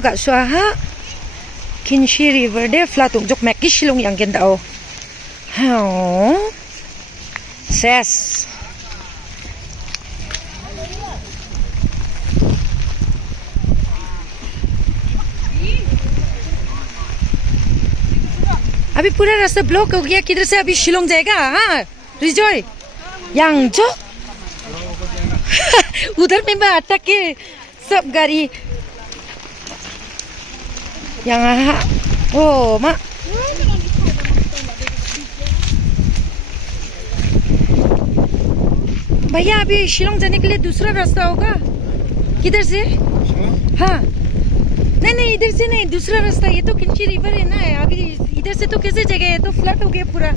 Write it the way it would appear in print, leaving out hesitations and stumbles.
gak suaha Kinshi River de flatung jok mek Shillong yang gendao. Ses. अभी पूरा रास्ता block हो गया किधर से अभी शिलोंग जाएगा हाँ रिजॉय यांगजो उधर में मैं अटक के सब गाड़ी यहाँ ओ माँ भैया अभी शिलोंग जाने के लिए दूसरा रास्ता होगा किधर से हाँ नहीं इधर से नहीं दूसरा रास्ता ये तो किंची रिवर है ना अभी इधर से तो कैसे जगह है तो फ्लड हो गया पूरा